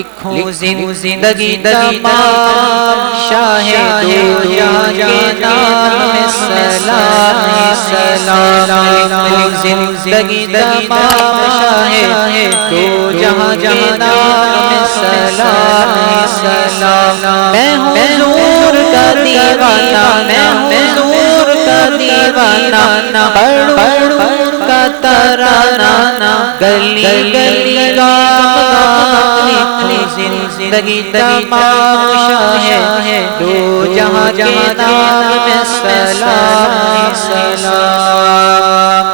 لکھوں زندگی تمام شاہ دو جہاں کے نام سلام سلام، لکھوں زندگی تمام شاہ دو جہاں کے نام سلام سلام۔ میں ہوں حضور کا دیوانہ، میں ہوں حضور کا دیوانہ، پڑھوں کا ترانہ گلی گلی گام، لکھوں زندگی تمام شاہ دو جہاں کے نام سلام سلام۔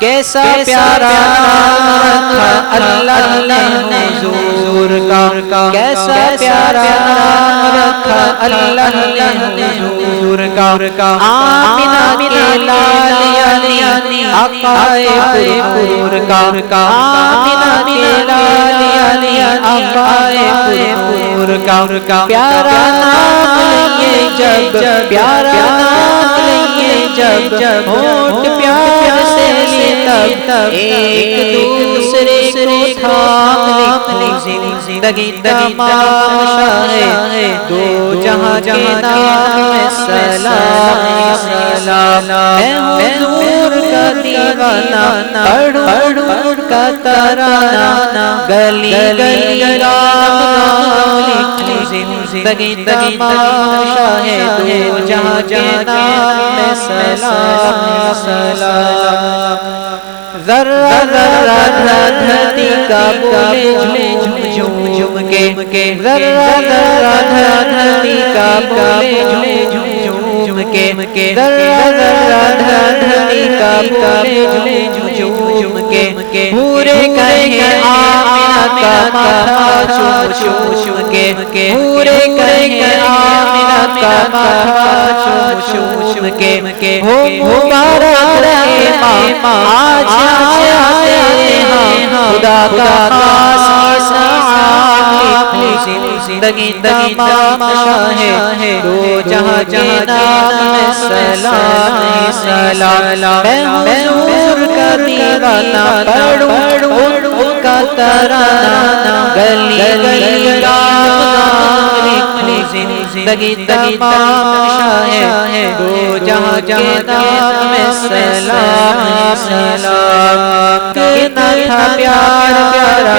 کیسا پیارا نام رکھا اللہ نے حضور کا، کیسا پیارا نام رکھا اللہ نے حضور کا، آمنہ کے لال یعنی آقا پور کا، آمنہ کے لال یعنی آقا پور کا، پیارا نام لئے جب، پیارا نام لئے جب، ہونٹ پیار سے تب ایک دوسرے کو تھام، لکھوں زندگی تمام شاہ دو جہاں کے نام سلام سلام۔ میں ہوں حضور کا دیوانہ، پڑھوں کا ترانہ گلی گلی گام، لکھوں زندگی تمام شاہ دو جہاں کے نام سلام سلام۔ ذرہ ذرہ دھرتی کا بولے جھوم جھوم کے، ذرہ ذرہ دھرتی کا بولے جھوم جھوم کے، ذرہ ذرہ دھرتی کا بولے جھوم جھوم کے، پورے کہیں آمنہ کا ماتھا چوم کے، پورے کہیں آمنہ کا ماتھا چوم کے، ہو مبارک رہے ماں آج آیا تیرے ہاں خدا کا خاص عام، لکھوں زندگی تمام شاہ دو جہاں کے نام سلام سلام۔ میں ہوں حضور کا دیوانہ، پڑھوں کا ترانہ گلی گلی گام، لکھوں زندگی تمام شاہ دو جہاں کے نام سلام سلام۔ کتنا تھا پیار پیارا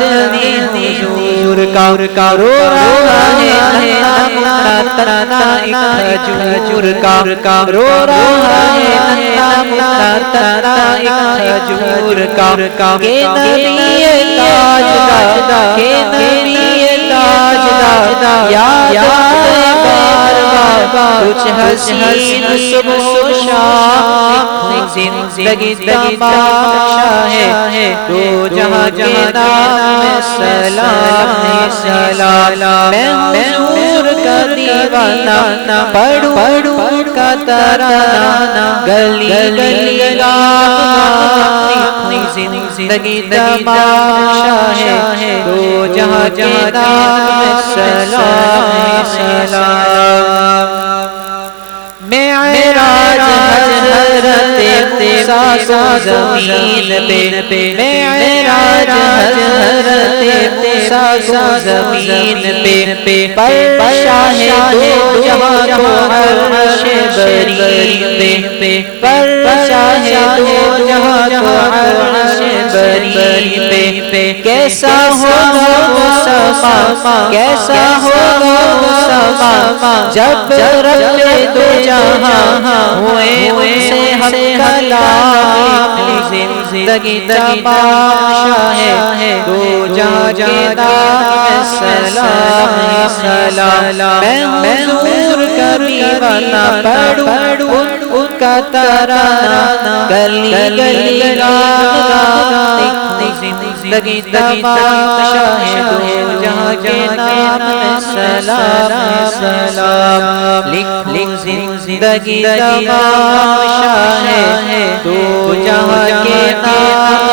دل حضور کا، رو رہا ہے ننھا تنھا ایک کھجور کا، رو رہا ہے ننھا تنھا ایک کھجور کا، کہ نبی تاجدار، کہ نبی تاجدار یاد آئے بار بار، کچھ حسین صبح و شام، لکھوں زندگی تمام شاہ دو جہاں کے نام سلام سلام۔ میں ہوں حضور کا دیوانہ، پڑھوں کا ترانہ گلی گلی گام، لکھوں زندگی تمام شاہ دو جہاں کے نام سلام سلام۔ معراج حضرت موسیٰ کو زمین پہ، معراج حضرت موسیٰ کو زمین پہ، پر شاہ دو جہاں کو عرش برین پہ، پر شاہ دو جہاں کو عرش برین پہ، کیسا ہوگا وہ سما، کیسا ہوگا وہ سما، جب رب دو جہاں ہوئے ان سے ہم کلام، زندگی تمام شاہ دو جہاں کے نام سلام سلام۔ میں ہوں حضور کا دیوانہ، پڑھوں ان کا ترانہ گلی گلی گام، زندگی تمام شاہ دو جہاں کے نام سلام سلام، لکھوں زندگی تمام شاہ دو جہاں کے نام